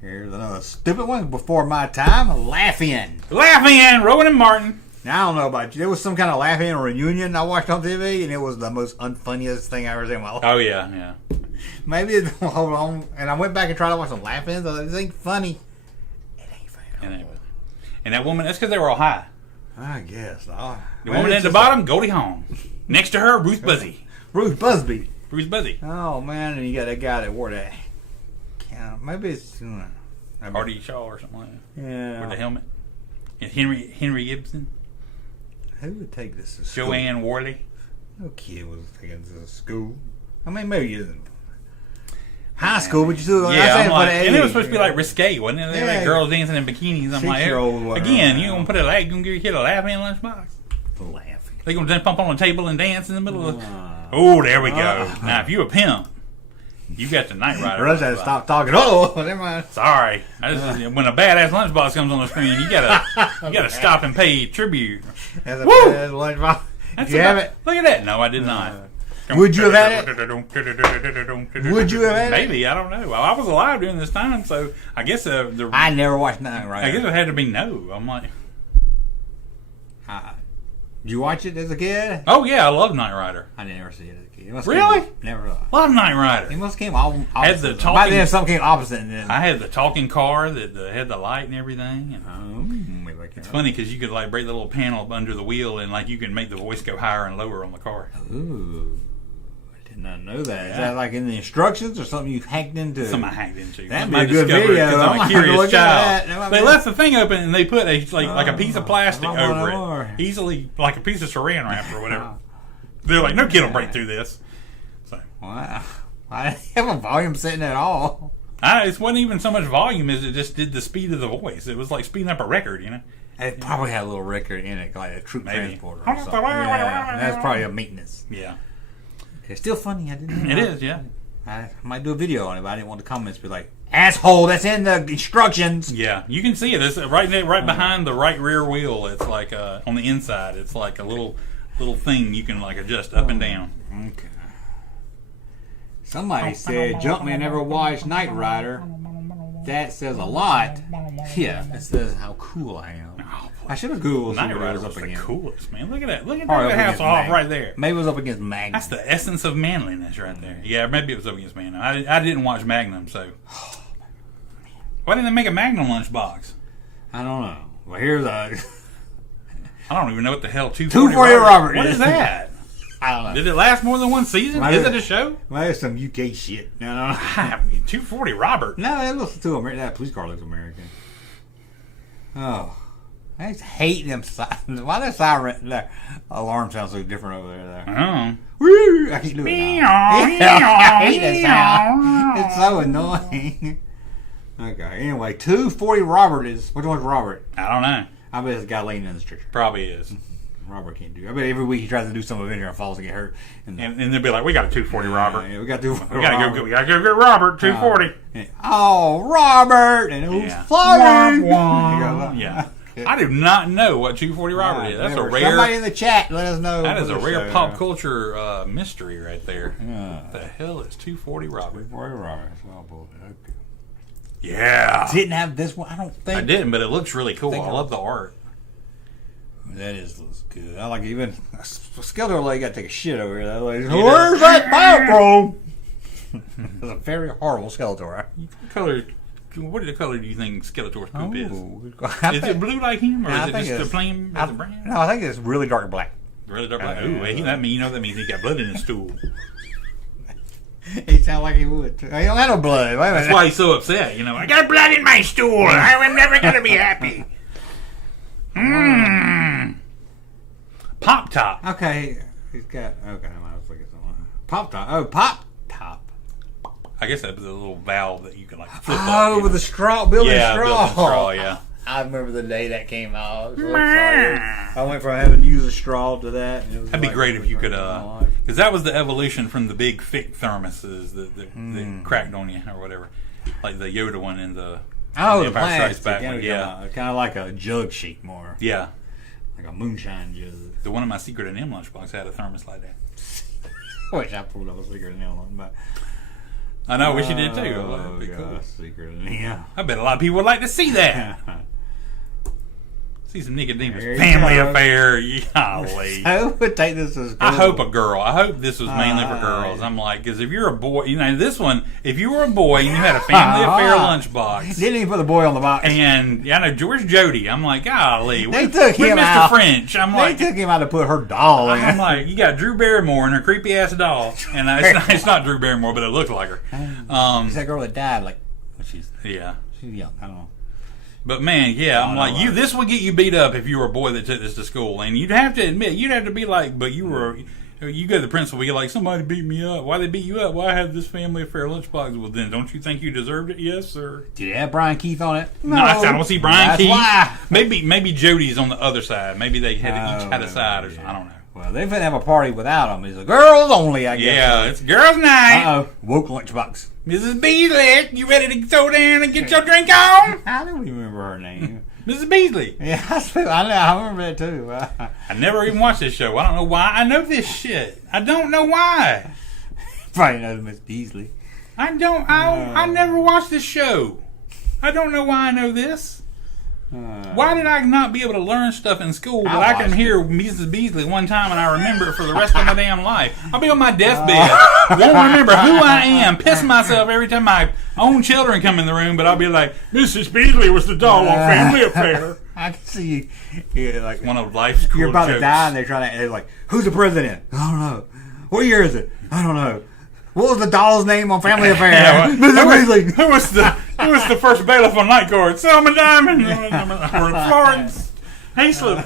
Here's another stupid one before my time. Laugh-In. Laugh-In, Rowan and Martin. Now, I don't know about you. There was some kind of Laugh-In reunion I watched on TV, and it was the most unfunniest thing I ever seen in my life. Oh, yeah. Maybe it's, hold on. And I went back and tried to watch some Laugh-Ins. I was like, this ain't funny. It ain't funny. And that woman, that's because they were all high. I guess. The woman at the bottom, Goldie Hawn. Next to her, Bruce Busby. Bruce Busby. Oh, man. And you got that guy that wore that. Maybe it's Artie Shaw or something like that. Yeah. With the helmet. And Henry Gibson. Who would take this to school? Joanne Worley. No kid was taking this to school. I mean, maybe you isn't. High school, but you still. Yeah, and it was supposed to be like risque, wasn't it? They had girls dancing in bikinis. I'm like, again, you gonna put you gonna give your kid a Laugh-In lunchbox? Laughing. They gonna just pump on the table and dance in the middle of. Oh, there we go. Now, if you a pimp, you got the Knight Rider. Russ had to stop talking. Oh, never mind. Sorry, when a badass lunchbox comes on the screen, you gotta stop and pay tribute. That's a badass lunchbox. You have it? Look at that. No, I did not. Would you have had it? Would you have had it? Maybe, I don't know. Well, I was alive during this time, so I guess I never watched Knight Rider. I guess it had to be no. I'm like, did you watch it as a kid? Oh yeah, I love Knight Rider. I didn't ever see it as a kid. Really? Never. Love Knight Rider. It must came all opposite. Had the talking, by then, some came opposite. And then I had the talking car that had the light and everything. And it's funny because you could like break the little panel up under the wheel and like you can make the voice go higher and lower on the car. Ooh. I did not know that. Yeah. Is that like in the instructions or something you hacked into? Something I hacked into. That'd be a good video. I'm a curious child. They left the thing open and they put like a piece of plastic over it. Easily, like a piece of saran wrap or whatever. They're like, no kid will break through this. So. Wow. I didn't have a volume setting at all. It wasn't even so much volume as it just did the speed of the voice. It was like speeding up a record, you know? It probably had a little record in it, like a troop transporter or something. Yeah, that's probably a maintenance. Yeah. It's still funny. I didn't know. It is, yeah. I might do a video on it, but I didn't want the comments to be like, asshole, that's in the instructions. Yeah, you can see it. It's right behind the right rear wheel. It's like on the inside. It's like a little thing you can like adjust up and down. Okay. Somebody said Junkman never watched Knight Rider. That says a lot. Yeah, it says how cool I am. Oh, I should have Googled. Knight Rider was the coolest, man. Look at that. Look at that house off right there. Maybe it was up against Magnum. That's the essence of manliness right there. Yeah, maybe it was up against Magnum. I didn't watch Magnum, so. Why didn't they make a Magnum lunchbox? I don't know. Well, here's a. I don't even know what the hell 240 Robert. What is that? I don't know. Did it last more than one season? Is it a show? Well, it's some UK shit. No. 240 Robert. No, it looks too American. That police car looks American. Oh. I just hate them sirens. Why that siren, that alarm sounds so different over there? Oh. Woo! I keep doing it now. I hate that sound. It's so annoying. Okay, anyway, 240 Robert is... Which one's Robert? I don't know. I bet it's a guy laying in the stretcher. Probably is. Robert can't do it. I bet every week he tries to do some adventure and falls and get hurt. And they'll be like, we got a 240 Robert. Yeah, we got 240 we gotta go get Robert, 240. Oh, Robert! And who's flying? Yeah. I do not know what 240 Robert is. That's a rare... Somebody in the chat, let us know. That is a rare pop culture mystery right there. What the hell is 240 Robert? 240 Robert. That's all bullshit. Okay. Yeah. Didn't have this one, I don't think. I didn't, but it looks really cool. I love the art. That looks good. I like even Skeletor lady got to take a shit over here. That lady, where's that bathroom? It's a very horrible Skeletor. What color do you think Skeletor's poop is? Is it blue like him, or is it just the plain brown? No, I think it's really dark black. Really dark black. Ooh, that means he got blood in his stool. He sounds like he would. He don't have no blood. Wait a minute. That's why he's so upset. You know, I got blood in my stool. I'm never gonna be happy. Pop Top. Okay, he's got. Okay, I was looking at someone. Pop Top. Oh, Pop Top. I guess that was a little valve that you could like flip up. Oh, with the straw, building straw. Building straw. Yeah. I remember the day that came out. I was so excited. I went from having to use a straw to that. And it was That'd be great if you could, because that was the evolution from the big thick thermoses that cracked on you or whatever, like the Yoda one and the the plastic. Yeah, kind of like a jug sheet more. Yeah, like a moonshine jug. The one in my Secret and M lunchbox had a thermos like that. I wish I pulled up a Secret and M one, but I know. I wish you did too. Oh, That'd be cool. Secret. Yeah. I bet a lot of people would like to see that. See some Nicodemus There you family go. affair. Golly. I would take this as I hope a girl. I hope this was mainly for girls. I'm like, because if you're a boy, this one, if you were a boy and you had a family affair lunchbox. Didn't even put the boy on the box. And, yeah, I know, George Jody. I'm like, golly. They with took him Mr. out. French. I'm They like, took him out to put her doll in. I'm like, you got Drew Barrymore and her creepy ass doll. And it's not Drew Barrymore, but it looked like her. It's that girl that died. Like, she's Yeah. young. I don't know. But man, yeah, I'm like, no, this would get you beat up if you were a boy that took this to school. And you'd have to admit, you'd have to be like, but you go to the principal, you're like, somebody beat me up. Why they beat you up? Well, I had this family affair lunchbox. Well, then, don't you think you deserved it? Yes, sir. Did it have Brian Keith on it? No, I don't see Brian That's Keith. why. Maybe Jody's on the other side. Maybe they had each had a side or something. I don't know. Well, they finna have a party without him. It's a girls only, I guess. Yeah, it's girls' night. Uh-oh. Woke lunchbox. Mrs. Beasley, you ready to go down and get your drink on? I don't remember her name. Mrs. Beasley. Yeah, I remember that too. I never even watched this show. I don't know why I know this shit. I don't know why. Probably knows Miss Beasley. I never watched this show. I don't know why I know this. Why did I not be able to learn stuff in school but I can hear Mrs. Beasley one time and I remember it for the rest of my damn life? I'll be on my deathbed, won't remember who I am, piss myself every time my own children come in the room, but I'll be like, Mrs. Beasley was the doll on Family Affair. I can see you like One of life's cool you're about jokes. to die and they're like, who's the president? I don't know. What year is it? I don't know. What was the doll's name on Family Affair? Yeah, Mrs. Beasley. Who was the first bailiff on Night Court? Selma Diamond or Florence Hayslip?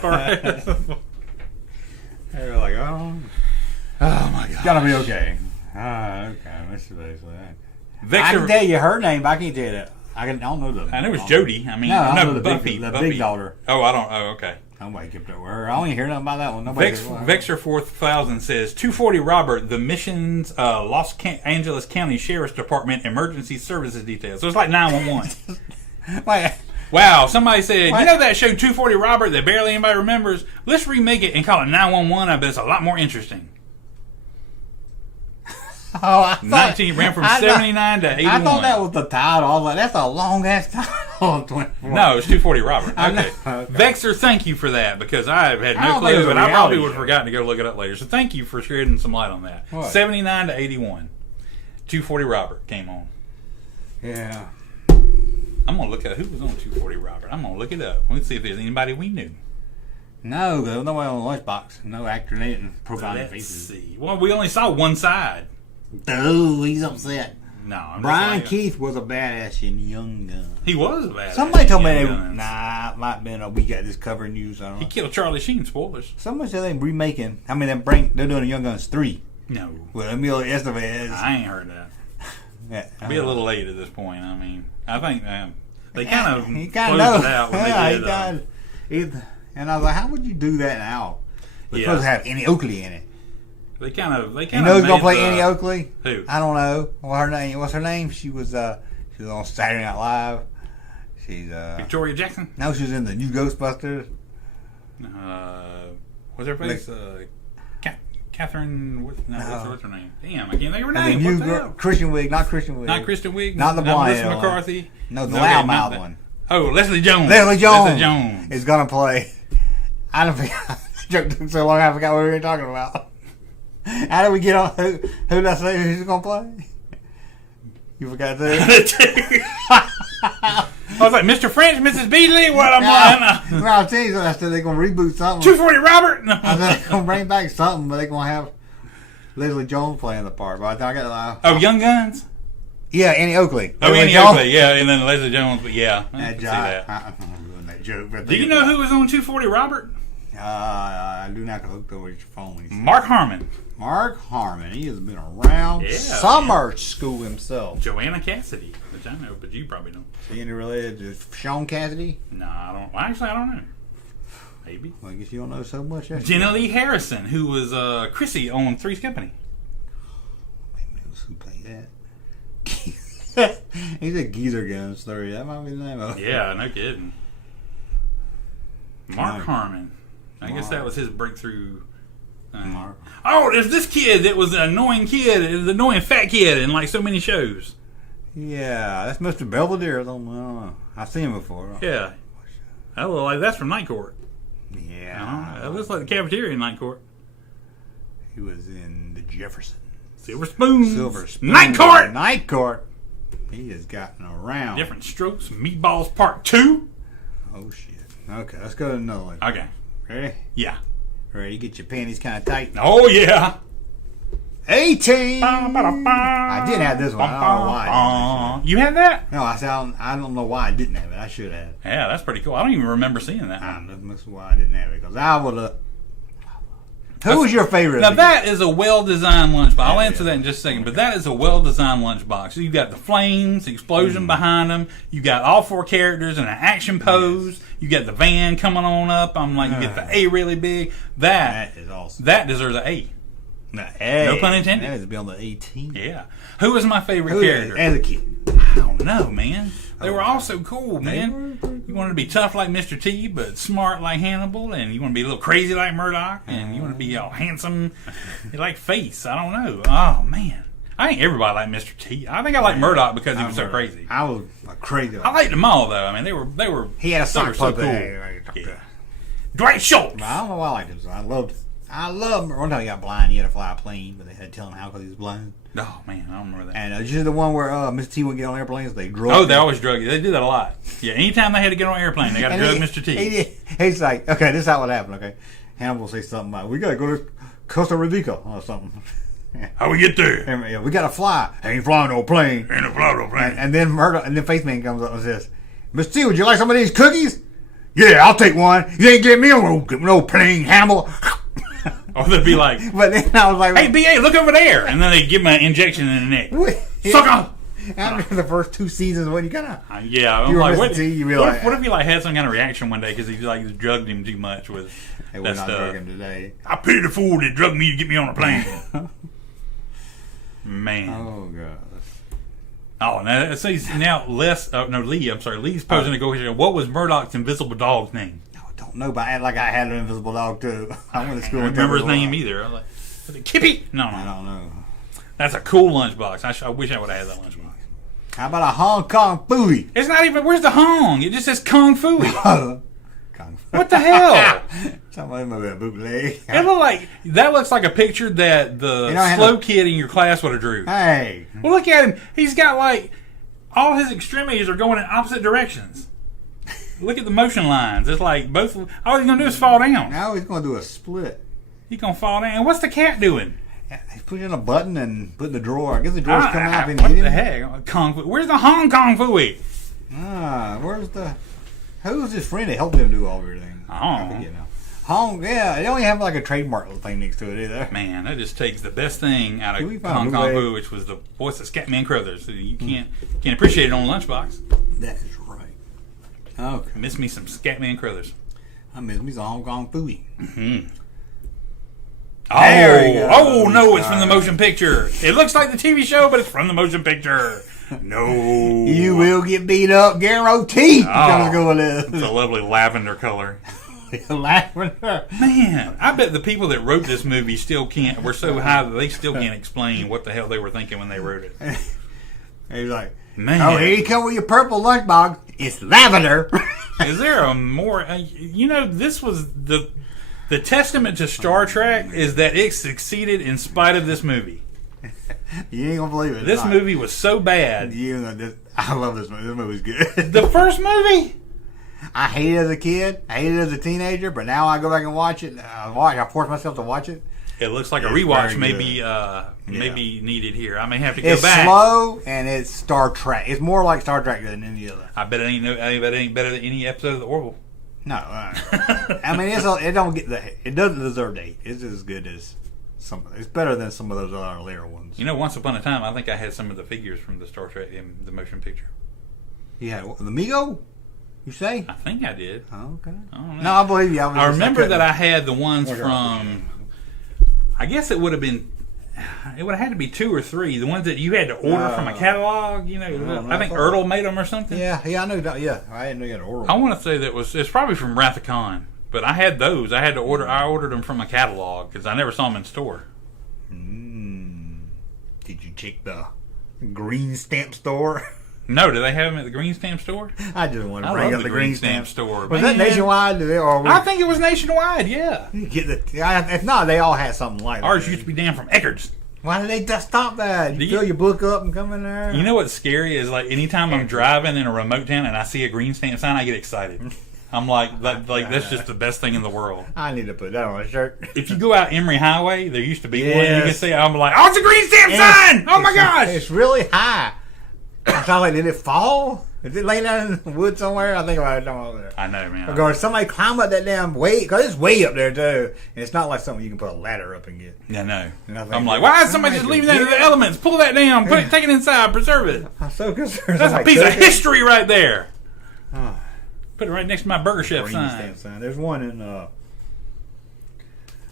They were like, oh my God. gotta be okay. Okay, Mr. Beasley. Victor, I can tell you her name, but I can't tell you that. I don't know the. I know it was Jody. I mean, No, I know the Buffy. big Buffy. daughter. Oh, I don't. Oh, okay. Nobody kept up with her. I don't even hear nothing about that one. Nobody. Vexer 4000 says 240 Robert, the mission's Los Angeles County Sheriff's Department emergency services details. So it's like 911. Wait. Wow, somebody said, What? you know that show 240 Robert that barely anybody remembers? Let's remake it and call it 911. I bet it's a lot more interesting. Oh, I thought, 19 ran from 79 to 81. I thought that was the title. I was like, that's a long ass title. 24. No, it's 240 Robert. I know. Okay. Okay. Vexer, thank you for that because I have had I no don't think it was clue, a and I probably reality would have show. forgotten to go look it up later. So thank you for shedding some light on that. What? 79 to 81. 240 Robert came on. Yeah. I'm going to look at who was on 240 Robert. I'm going to look it up. Let's see if there's anybody we knew. No, there was nobody on the lunchbox. No actor didn't provide Let's faces. see. Well, we only saw one side. Oh, he's upset. No, I'm just Brian like- Keith was a badass in Young Gun. He was a badass. Somebody told me Young they Guns. nah, it might have been we got this covering news. I don't He know. killed Charlie Sheen. Spoilers. Somebody said they remaking. I mean, they're doing a Young Guns 3 No, with Emilio Estevez. I ain't heard that. Yeah, Be a little late at this point. I mean, I think they kind of he closed kind of knows. it out when Yeah, they he did. died. And I was like, how would you do that now? We're Yeah. supposed to have Annie Oakley in it. They kind of. You know who's gonna play Annie Annie Oakley? Who? I don't know. What's her name? She was on Saturday Night Live. She's Victoria Jackson. no, she was in the new Ghostbusters. What's her face? Catherine. What's her name? Damn, I can't think of her And the name. new What the hell? Christian Wig, not Christian Wig. Not Kristen Wiig. Not the blonde Melissa one. McCarthy. No, the Okay, not loudmouth that. one. Oh, Leslie Jones. Leslie Jones. Leslie Jones. Is gonna play. I don't think joke took so long. I forgot what we were talking about. How did we get on? Who did I say who's gonna play? You forgot that. I was like, Mr. French, Mrs. Beasley, what am I? No, I'll tell you something. I said they're gonna reboot something. 240 Robert. No. I said they're gonna bring back something, but they're gonna have Leslie Jones playing the part. But I got Oh, Young Guns. yeah, Annie Oakley. Oh, Leslie Annie Jones. Oakley, yeah, and then Leslie Jones, but yeah, I That can see job. that. I'm doing that joke. But Do you know who was on 240 Robert? I do not look over your phone. When you say Mark Harmon, Mark Harmon. He has been around Yeah. summer school himself. Joanna Cassidy, which I know, but you probably don't. Is he any related to Sean Cassidy? No, I don't. Well, actually, I don't know. Maybe. Well, I guess you don't know so much. That's Jenna Lee Harrison, who was Chrissy on Three's Company. Wait, knows who played that? He's a geezer gun story. That might be the name of it. Yeah, no kidding. Mark Mark. Harmon. I guess Mark. that was his breakthrough Oh, there's this kid that was an annoying kid, the annoying fat kid in like so many shows. Yeah, that's Mr. Belvedere. I don't know. I've seen him before. Yeah. I look like that's from Night Court. Yeah. That looks like the cafeteria in Night Court. He was in the Jefferson. Silver Spoon. Night Court. Night Court. He has gotten around. Different Strokes. Meatballs Part 2. Oh, shit. Okay, let's go to another one. Okay. Ready? Yeah. Ready? You get your panties kind of tight. Oh, yeah. 18. I did have this one. I don't know why. You had that? No, I don't know why I didn't have it. I should have. Yeah, that's pretty cool. I don't even remember seeing that. That's why I didn't have it. Because I would have. Who was your favorite? Now, that is a well-designed lunchbox. I'll answer that in just a second. But that is a well-designed lunchbox. You got the flames, the explosion behind them. You got all 4 characters in an action pose. You got the van coming on up. I'm like, you get the A really big. That is awesome. That deserves an A. No pun intended. That is beyond the 18. Yeah. Who was my favorite character? As a kid. I don't know, man. They were all so cool, man. You wanted to be tough like Mr. T, but smart like Hannibal, and you want to be a little crazy like Murdoch, and you want to be all handsome like Face. I don't know. Oh, man. I think everybody liked Mr. T. I think I liked Murdoch because he was so crazy. I was crazy. I liked them all, though. I mean, they were. He had a sock so puppet. Cool. Yeah. Dwight Schultz. I don't know why I liked him. So I loved him. One time he got blind. He had to fly a plane, but they had to tell him how because he was blind. Oh, man. I don't remember that. And just the one where Mr. T would get on airplanes. They drug Oh, they always drug you. They did that a lot. Yeah, anytime they had to get on an airplane, they got to drug Mr. T. He's like, okay, this is how it happened, okay? Hannibal will say something like, we got to go to Costa Rica or something. How we get there? And, yeah, we got to fly. Ain't flying no plane. And then Face Man comes up and says, Mr. T, would you like some of these cookies? Yeah, I'll take one. You ain't getting me on no plane, Hannibal. Or they'd be like, but then I was like, hey, BA, look over there. And then they give him an injection in the neck. Suck on. After the first 2 seasons, what you kind of. Yeah, I'm like, what if he like had some kind of reaction one day because he like drugged him too much with that stuff? Drug him today. I pity the fool that drugged me to get me on a plane. Man. Oh, God. Oh, now Lee's posing to go here. What was Murdoch's invisible dog's name? No, but I had I had an invisible dog too. I went to school. I don't remember his name either. I was like, was it Kippy? No, I don't know. That's a cool lunchbox. I wish I would have had that lunchbox. How about a Hong Kong Fooey? It's not even. Where's the Hong? It just says Kung Fooey. Kung Fooey. What the hell? Somebody move that bootleg. That looks like a picture that the slow kid in your class would have drew. Hey, well, look at him. He's got all his extremities are going in opposite directions. Look at the motion lines. It's like both. All he's gonna do is fall down. Now he's gonna do a split. He's gonna fall down. And what's the cat doing? He's pushing a button and put in the drawer. I guess the drawer's coming out and hit him. What the heck? Where's the Hong Kong Fooey? Where's the? Who's his friend that helped him do all everything? I forget now. Hong, yeah, they don't even have a trademark thing next to it either. Man, that just takes the best thing out of Hong Kong Fooey, which was the voice of Scatman Crothers. So you can't appreciate it on Lunchbox. That is right. Okay. Miss me some Scatman Crothers. I miss me some Hong Kong Fooey. Mm-hmm. Oh no, it's from the motion picture. It looks like the TV show, but it's from the motion picture. No. You will get beat up, guaranteed. It's a lovely lavender color. Lavender. Man, I bet the people that wrote this movie were so high that they still can't explain what the hell they were thinking when they wrote it. He's like, man. Oh, here you come with your purple lunchbox. It's lavender. Is there a more... this was the testament to Star Trek is that it succeeded in spite of this movie. You ain't gonna believe it. This movie was so bad. I love this movie. This movie's good. The first movie? I hated it as a kid. I hated it as a teenager. But now I go back and watch it. I force myself to watch it. It looks like a rewatch may be needed here. I may have to go back. It's slow and it's Star Trek. It's more like Star Trek than any other. I bet it ain't better than any episode of the Orville. No, I mean it doesn't deserve to. It's as good as some. It's better than some of those other later ones. Once upon a time, I think I had some of the figures from the Star Trek in the motion picture. Yeah, the Mego. You say? I think I did. Oh, okay. I don't know. No, I believe you. I remember that I had the ones from. I guess it would have been. It would have had to be 2 or 3. The ones that you had to order from a catalog. I think Ertl made them or something. Yeah, I know that. Yeah, I didn't know you had to order them. I want to say it's probably from Wrath of Khan. But I had those. I ordered them from a catalog because I never saw them in store. Did you check the green stamp store? No, do they have them at the green stamp store? I just want to bring up the green stamp store. Was that nationwide? I think it was nationwide. Yeah. If not, they all had something like that. Ours used to be down from Eckerd's. Why did they just stop that? You fill your book up and come in there. You know what's scary is like anytime I'm driving in a remote town and I see a green stamp sign, I get excited. I'm like that's just the best thing in the world. I need to put that on a shirt. If you go out Emory Highway, there used to be one. You can see. I'm like, oh, it's a green stamp sign! Oh my gosh! It's really high. I was like, did it fall? Is it laying down in the woods somewhere? I think about it over there. I know, man. Or somebody climb up that damn way, because it's way up there too. And it's not like something you can put a ladder up and get. Yeah, no. I'm like, why is somebody just leaving that to the elements? Pull that down, take it inside, preserve it. I'm so concerned. That's a piece of history right there. Put it right next to my Burger Chef sign. There's one in, well,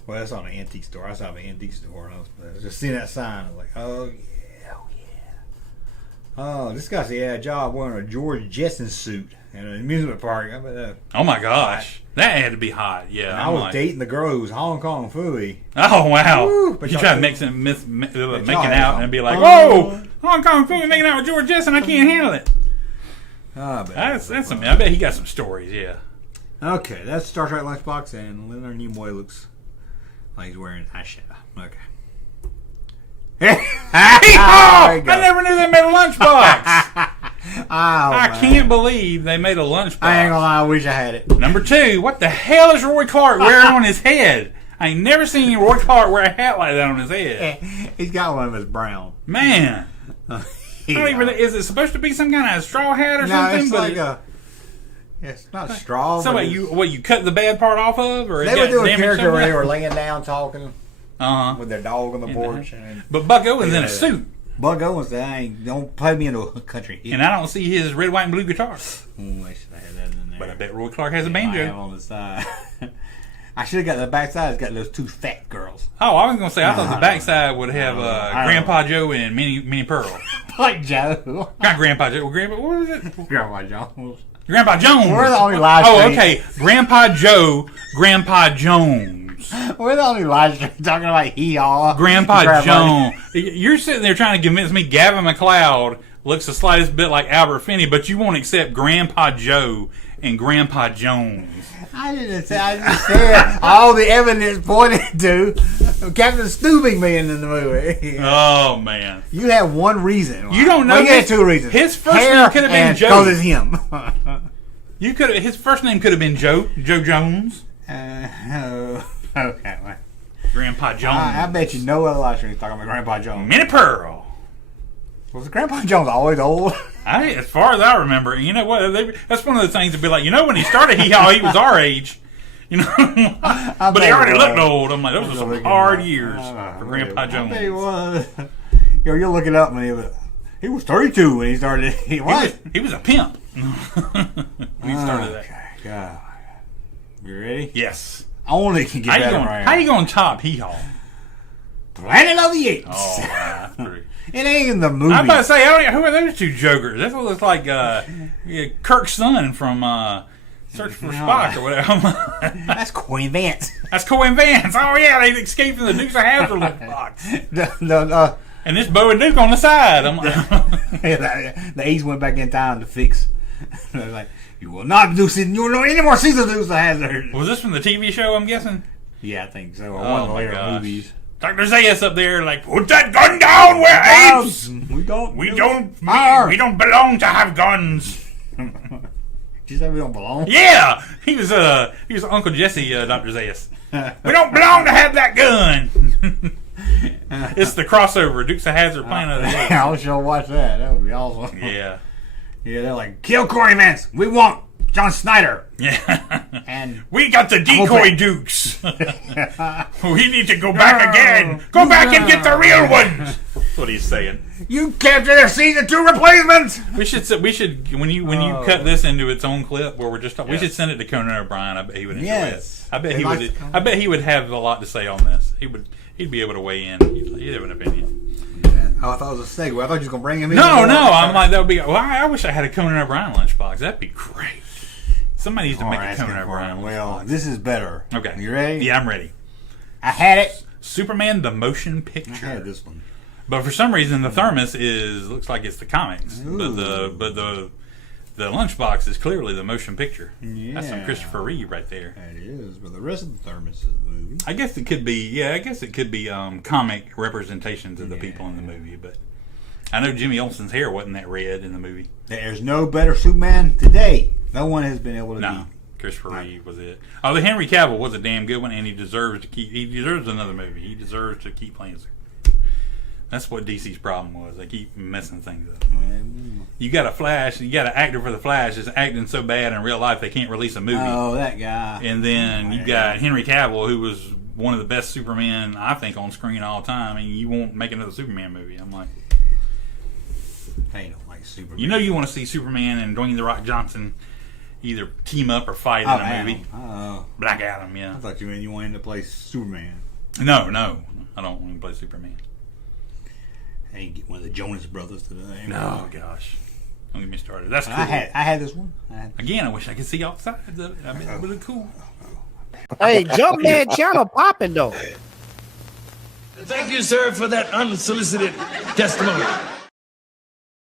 that's on an antique store. I saw an antique store, and I was just seeing that sign. I was like, oh yeah. Oh, this guy's a job wearing a George Jetson suit in an amusement park. Oh my gosh, that had to be hot. Yeah, I was dating the girl who was Hong Kong Phooey. Oh wow! Woo, but you try to making out and be like, "Whoa, Hong Kong Phooey making out with George Jetson. I can't handle it." That's something. I bet he got some stories. Yeah. Okay, that's Star Trek Lunchbox, and Leonard Nimoy looks like he's wearing eyeshadow. Okay. I never knew they made a lunchbox. I can't believe they made a lunchbox. I ain't gonna lie, I wish I had it. Number 2, what the hell is Roy Clark wearing on his head? I ain't never seen Roy Clark wear a hat like that on his head. He's got one of his brown. Man. Is it supposed to be some kind of straw hat or something? No, it's like it's not straw. So you cut the bad part off of? Or they were doing a character where they were laying down talking. With their dog on the porch. But Buck Owens in a suit. Buck Owens said, don't play me into a country hit. And I don't see his red, white, and blue guitar. I should have had that in there. But I bet Roy Clark has a banjo. On the side. I should have got the backside. It's got those 2 fat girls. Oh, I was going to say, I thought the backside would have Grandpa Joe and Minnie Pearl. Like Joe. Not Grandpa Joe. What was it? Grandpa Jones. Grandpa Jones. We're the only live stream. Okay. Grandpa Joe, Grandpa Jones. We're the only live stream talking about hee-haw. Grandpa Jones. You're sitting there trying to convince me Gavin McLeod looks the slightest bit like Albert Finney, but you won't accept Grandpa Joe and Grandpa Jones. I just said all the evidence pointed to Captain Stubing being in the movie. Oh, man. You have one reason. You don't know. Well, you had 2 reasons. His first name could have been Joe. Because it's him. His first name could have been Joe Jones. Okay. Grandpa Jones. I bet you no other live stream is talking about Grandpa Jones. Minnie Pearl. Was Grandpa Jones always old? As far as I remember, you know what? That's one of the things to be like, when he started hee-haw, he was our age. But he already looked old. I'm like, those were some hard years for Grandpa Jones. I bet he was. You'll look it up, man. He was 32 when he started. He was a pimp when he started that. God. You ready? Yes. Only can get that right. How you going to top hee-haw? Planet of the Apes. Oh, that's true. It ain't in the movie. I'm about to say, who are those 2 jokers? That looks like Kirk's son from Search for Spock or whatever. That's Coy and Vance. That's Coy and Vance. Oh, yeah, they escaped from the Dukes of Hazzard box. And this Bo and Duke on the side. I'm like, the A's went back in time to fix. They're like, you will not do any more seasons of Dukes of Hazzard. Was this from the TV show, I'm guessing? Yeah, I think so. Or one of the later movies. Dr. Zayas up there, like, put that gun down, we're apes! We don't belong to have guns. Did you say we don't belong? Yeah! He was Uncle Jesse, Dr. Zayas. We don't belong to have that gun! It's the crossover, Dukes of Hazzard, Planet of the Apes. I'll sure watch that. That would be awesome. Yeah. Yeah, they're like, kill Corey Vance. We want John Snyder. Yeah. And we got the decoy Dukes. We need to go back again. Go back and get the real ones. That's what he's saying. You captured their season 2 replacements. We should when you cut this into its own clip where we're just talking, we should send it to Conan O'Brien. I bet he would enjoy it. I bet he would have a lot to say on this. He'd be able to weigh in. He'd have an opinion. Oh, I thought it was a segue. I thought you was going to bring him in. No. I'm like, that would be. Well, I wish I had a Conan O'Brien lunchbox. That'd be great. Somebody needs to make a asking Conan for it. O'Brien. Well, this is better. Okay. You ready? Yeah, I'm ready. I had it. Superman the Motion I Picture. had this one. But for some reason, the thermos looks like it's the comics. Ooh. But the lunchbox is clearly the motion picture. Yeah. That's some Christopher Reeve right there. That is, but the rest of the thermos is the movie. I guess it could be. Yeah, I guess it could be comic representations of the people in the movie. But I know Jimmy Olsen's hair wasn't that red in the movie. There's no better Superman today. No one has been able to No. Christopher Reeve was it. Oh, the Henry Cavill was a damn good one, and he deserves another movie. He deserves to keep playing. That's what DC's problem was. They keep messing things up. You got a Flash, you got an actor for the Flash that's acting so bad in real life they can't release a movie. Oh, that guy. And then you got Henry Cavill, who was one of the best Supermen, I think, on screen all time, and you won't make another Superman movie. I'm like, I don't like Superman. you know you want to see Superman and Dwayne The Rock Johnson either team up or fight in a movie. Oh. Black Adam, yeah. I thought you wanted to play Superman. No, I don't want to play Superman. Hey, get one of the Jonas Brothers today. No, gosh. Don't get me started. That's cool. I had this one. Again, I wish I could see all sides of it. I mean, it would look cool. Hey, Junkman channel popping though. Thank you, sir, for that unsolicited testimony.